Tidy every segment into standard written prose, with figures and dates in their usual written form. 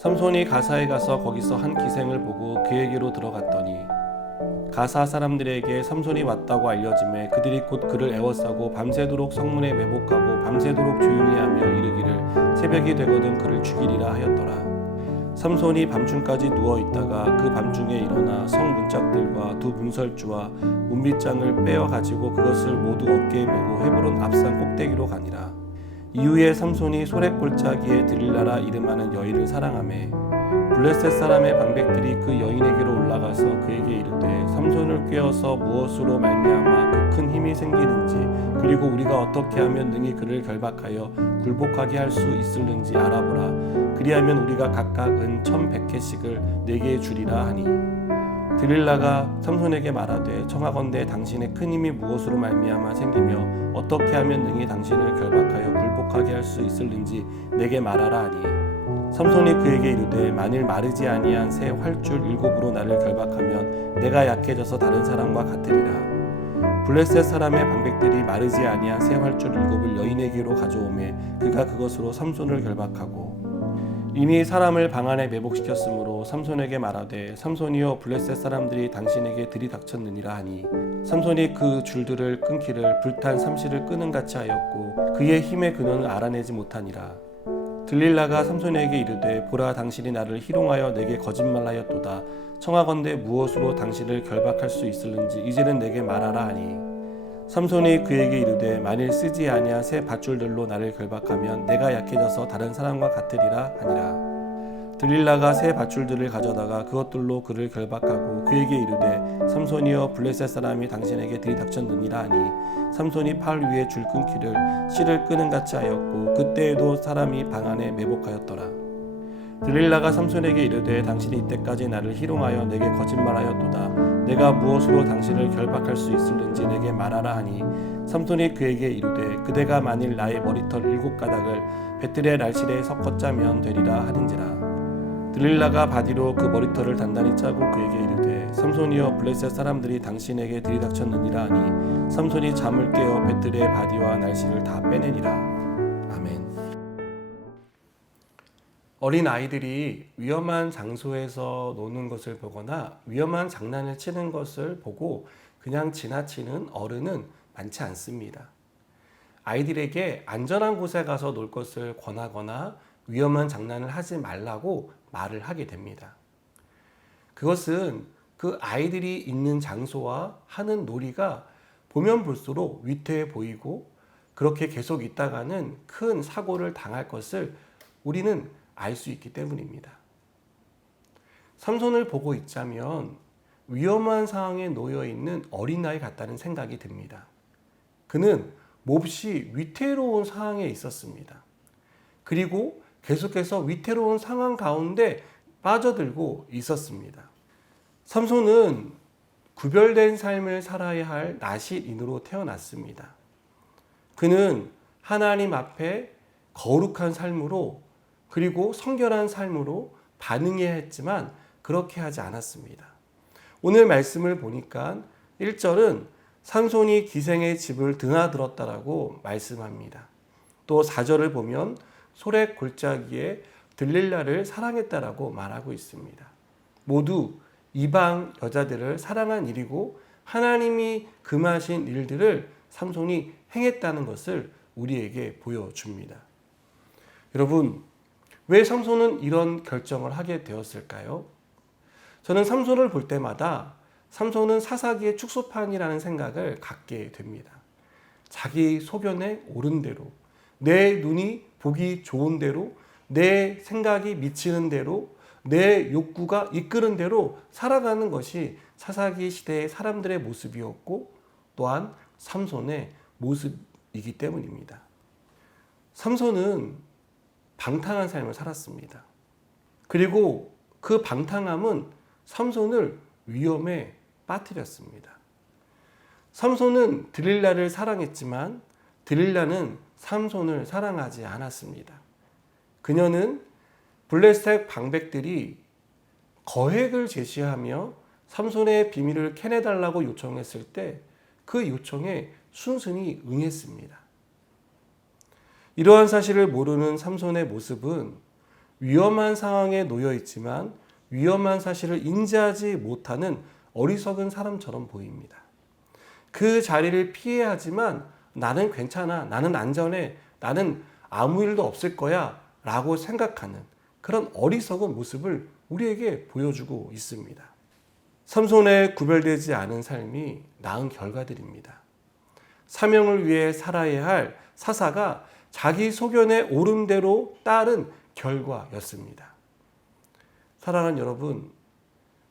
삼손이 가사에 가서 거기서 한 기생을 보고 그에게로 들어갔더니 가사 사람들에게 삼손이 왔다고 알려짐에 그들이 곧 그를 애워싸고 밤새도록 성문에 매복하고 밤새도록 조용히 하며 이르기를 새벽이 되거든 그를 죽이리라 하였더라. 삼손이 밤중까지 누워있다가 그 밤중에 일어나 성 문짝들과 두 문설주와 문빗장을 빼어 가지고 그것을 모두 어깨에 메고 헤브론 앞산 꼭대기로 가니라. 이후에 삼손이 소랫골짜기에 들릴라라 이름하는 여인을 사랑하매 블레셋 사람의 방백들이 그 여인에게로 올라가서 그에게 이르되 삼손을 꾀어서 무엇으로 말미암아 그 큰 힘이 생기는지 그리고 우리가 어떻게 하면 능히 그를 결박하여 굴복하게 할 수 있을는지 알아보라. 그리하면 우리가 각각 은 1100개씩을 네게 주리라 하니 들릴라가 삼손에게 말하되 청하건대 당신의 큰 힘이 무엇으로 말미암아 생기며 어떻게 하면 능히 당신을 결박하여 굴복하게 할 수 있을는지 내게 말하라 하니 삼손이 그에게 이르되 만일 마르지 아니한 새 활줄 7으로 나를 결박하면 내가 약해져서 다른 사람과 같으리라. 블레셋 사람의 방백들이 마르지 아니한 새 활줄 7을 여인에게로 가져오매 그가 그것으로 삼손을 결박하고 이미 사람을 방 안에 매복시켰으므로 삼손에게 말하되 삼손이여 블레셋 사람들이 당신에게 들이닥쳤느니라 하니 삼손이 그 줄들을 끊기를 불탄 삼시를 끄는 같이 하였고 그의 힘의 근원을 알아내지 못하니라. 들릴라가 삼손에게 이르되 보라 당신이 나를 희롱하여 내게 거짓말하였도다. 청하건대 무엇으로 당신을 결박할 수 있을는지 이제는 내게 말하라 하니 삼손이 그에게 이르되 만일 쓰지 아니한 새 밧줄들로 나를 결박하면 내가 약해져서 다른 사람과 같으리라 하니라. 들릴라가 새 밧줄들을 가져다가 그것들로 그를 결박하고 그에게 이르되 삼손이여 블레셋 사람이 당신에게 들이닥쳤느니라 하니 삼손이 팔 위에 줄 끊기를 실을 끄는 같이 하였고 그때에도 사람이 방 안에 매복하였더라. 들릴라가 삼손에게 이르되 당신이 이때까지 나를 희롱하여 내게 거짓말하였도다. 내가 무엇으로 당신을 결박할 수 있을는지 내게 말하라 하니 삼손이 그에게 이르되 그대가 만일 나의 머리털 7가닥을 배틀의 날실에 섞어 짜면 되리라 하는지라. 들릴라가 바디로 그 머리털을 단단히 짜고 그에게 이르되 삼손이여 블레셋 사람들이 당신에게 들이닥쳤느니라 하니 삼손이 잠을 깨어 배틀의 바디와 날실을 다 빼내니라. 아멘. 어린 아이들이 위험한 장소에서 노는 것을 보거나 위험한 장난을 치는 것을 보고 그냥 지나치는 어른은 많지 않습니다. 아이들에게 안전한 곳에 가서 놀 것을 권하거나 위험한 장난을 하지 말라고 말을 하게 됩니다. 그것은 그 아이들이 있는 장소와 하는 놀이가 보면 볼수록 위태해 보이고 그렇게 계속 있다가는 큰 사고를 당할 것을 우리는 알 수 있기 때문입니다. 삼손을 보고 있자면 위험한 상황에 놓여 있는 어린아이 같다는 생각이 듭니다. 그는 몹시 위태로운 상황에 있었습니다. 그리고 계속해서 위태로운 상황 가운데 빠져들고 있었습니다. 삼손은 구별된 삶을 살아야 할 나실인으로 태어났습니다. 그는 하나님 앞에 거룩한 삶으로 그리고 성결한 삶으로 반응해야 했지만 그렇게 하지 않았습니다. 오늘 말씀을 보니까 1절은 삼손이 기생의 집을 드나들었다라고 말씀합니다. 또 4절을 보면 소렛 골짜기에 들릴라를 사랑했다라고 말하고 있습니다. 모두 이방 여자들을 사랑한 일이고 하나님이 금하신 일들을 삼손이 행했다는 것을 우리에게 보여줍니다. 여러분, 왜 삼손은 이런 결정을 하게 되었을까요? 저는 삼손을 볼 때마다 삼손은 사사기의 축소판이라는 생각을 갖게 됩니다. 자기 소견에 옳은 대로, 내 눈이 보기 좋은 대로, 내 생각이 미치는 대로, 내 욕구가 이끄는 대로 살아가는 것이 사사기 시대의 사람들의 모습이었고 또한 삼손의 모습이기 때문입니다. 삼손은 방탕한 삶을 살았습니다. 그리고 그 방탕함은 삼손을 위험에 빠뜨렸습니다. 삼손은 들릴라를 사랑했지만 들릴라는 삼손을 사랑하지 않았습니다. 그녀는 블레셋 방백들이 거액을 제시하며 삼손의 비밀을 캐내달라고 요청했을 때 그 요청에 순순히 응했습니다. 이러한 사실을 모르는 삼손의 모습은 위험한 상황에 놓여 있지만 위험한 사실을 인지하지 못하는 어리석은 사람처럼 보입니다. 그 자리를 피해야 하지만 나는 괜찮아, 나는 안전해, 나는 아무 일도 없을 거야 라고 생각하는 그런 어리석은 모습을 우리에게 보여주고 있습니다. 삼손의 구별되지 않은 삶이 낳은 결과들입니다. 사명을 위해 살아야 할 사사가 자기 소견에 옳은 대로 따른 결과였습니다. 사랑하는 여러분,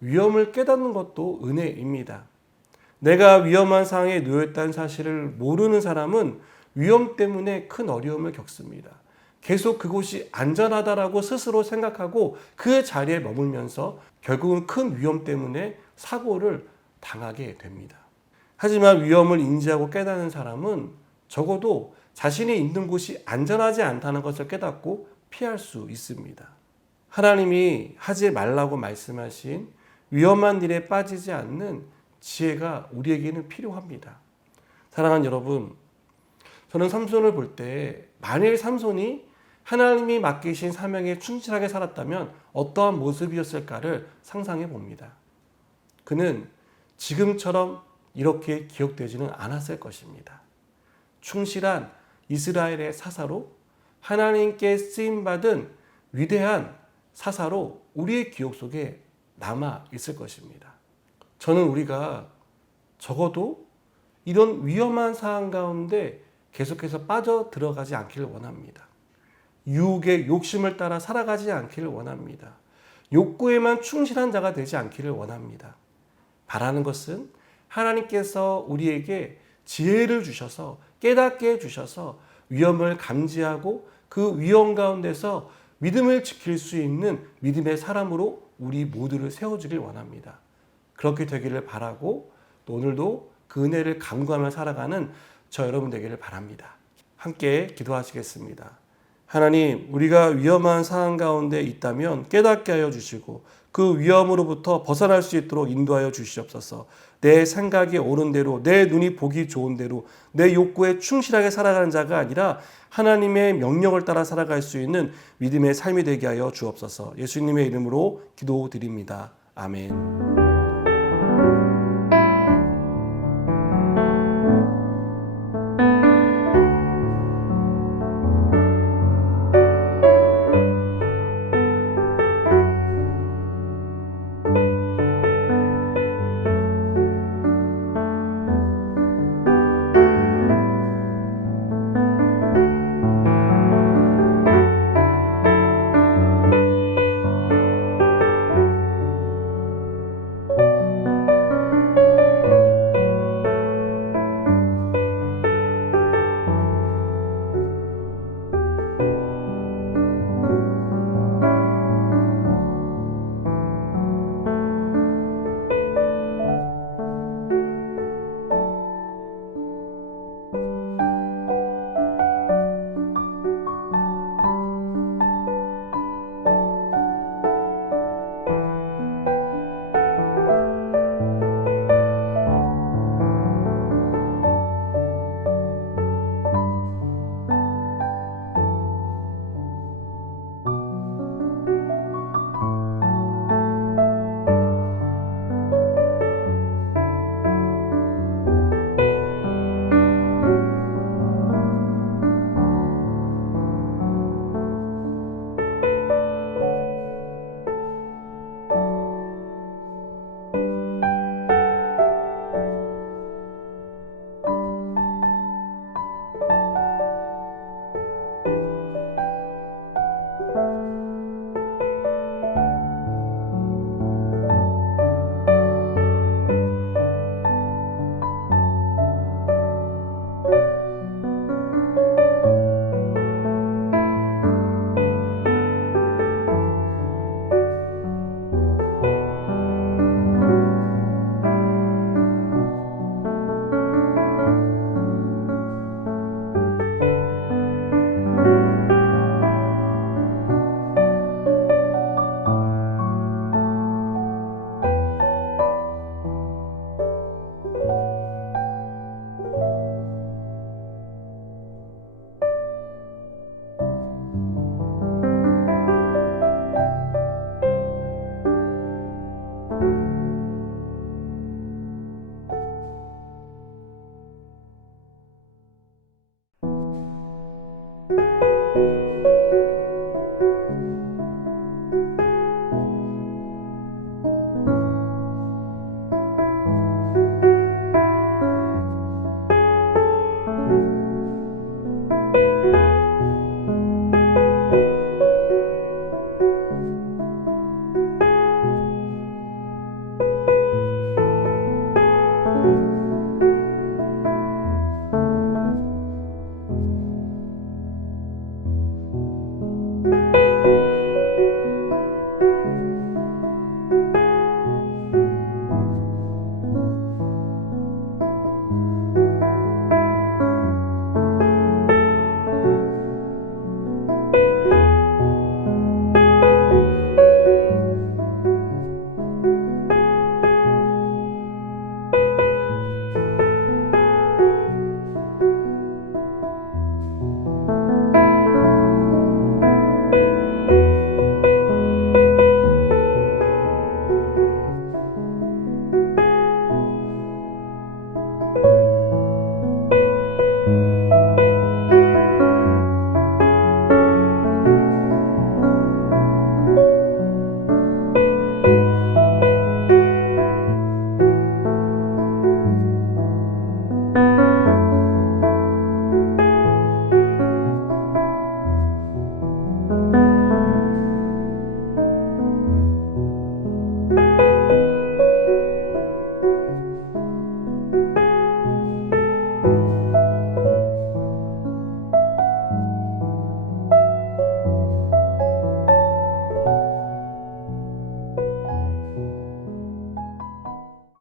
위험을 깨닫는 것도 은혜입니다. 내가 위험한 상황에 놓였다는 사실을 모르는 사람은 위험 때문에 큰 어려움을 겪습니다. 계속 그곳이 안전하다라고 스스로 생각하고 그 자리에 머물면서 결국은 큰 위험 때문에 사고를 당하게 됩니다. 하지만 위험을 인지하고 깨닫는 사람은 적어도 자신이 있는 곳이 안전하지 않다는 것을 깨닫고 피할 수 있습니다. 하나님이 하지 말라고 말씀하신 위험한 일에 빠지지 않는 지혜가 우리에게는 필요합니다. 사랑하는 여러분, 저는 삼손을 볼 때 만일 삼손이 하나님이 맡기신 사명에 충실하게 살았다면 어떠한 모습이었을까를 상상해 봅니다. 그는 지금처럼 이렇게 기억되지는 않았을 것입니다. 충실한 이스라엘의 사사로 하나님께 쓰임받은 위대한 사사로 우리의 기억 속에 남아 있을 것입니다. 저는 우리가 적어도 이런 위험한 상황 가운데 계속해서 빠져 들어가지 않기를 원합니다. 유혹의 욕심을 따라 살아가지 않기를 원합니다. 욕구에만 충실한 자가 되지 않기를 원합니다. 바라는 것은 하나님께서 우리에게 지혜를 주셔서 깨닫게 해주셔서 위험을 감지하고 그 위험 가운데서 믿음을 지킬 수 있는 믿음의 사람으로 우리 모두를 세워주길 원합니다. 그렇게 되기를 바라고 또 오늘도 그 은혜를 간구하며 살아가는 저 여러분 되기를 바랍니다. 함께 기도하시겠습니다. 하나님, 우리가 위험한 상황 가운데 있다면 깨닫게 하여 주시고 그 위험으로부터 벗어날 수 있도록 인도하여 주시옵소서. 내 생각이 옳은 대로, 내 눈이 보기 좋은 대로, 내 욕구에 충실하게 살아가는 자가 아니라 하나님의 명령을 따라 살아갈 수 있는 믿음의 삶이 되게 하여 주옵소서. 예수님의 이름으로 기도드립니다. 아멘.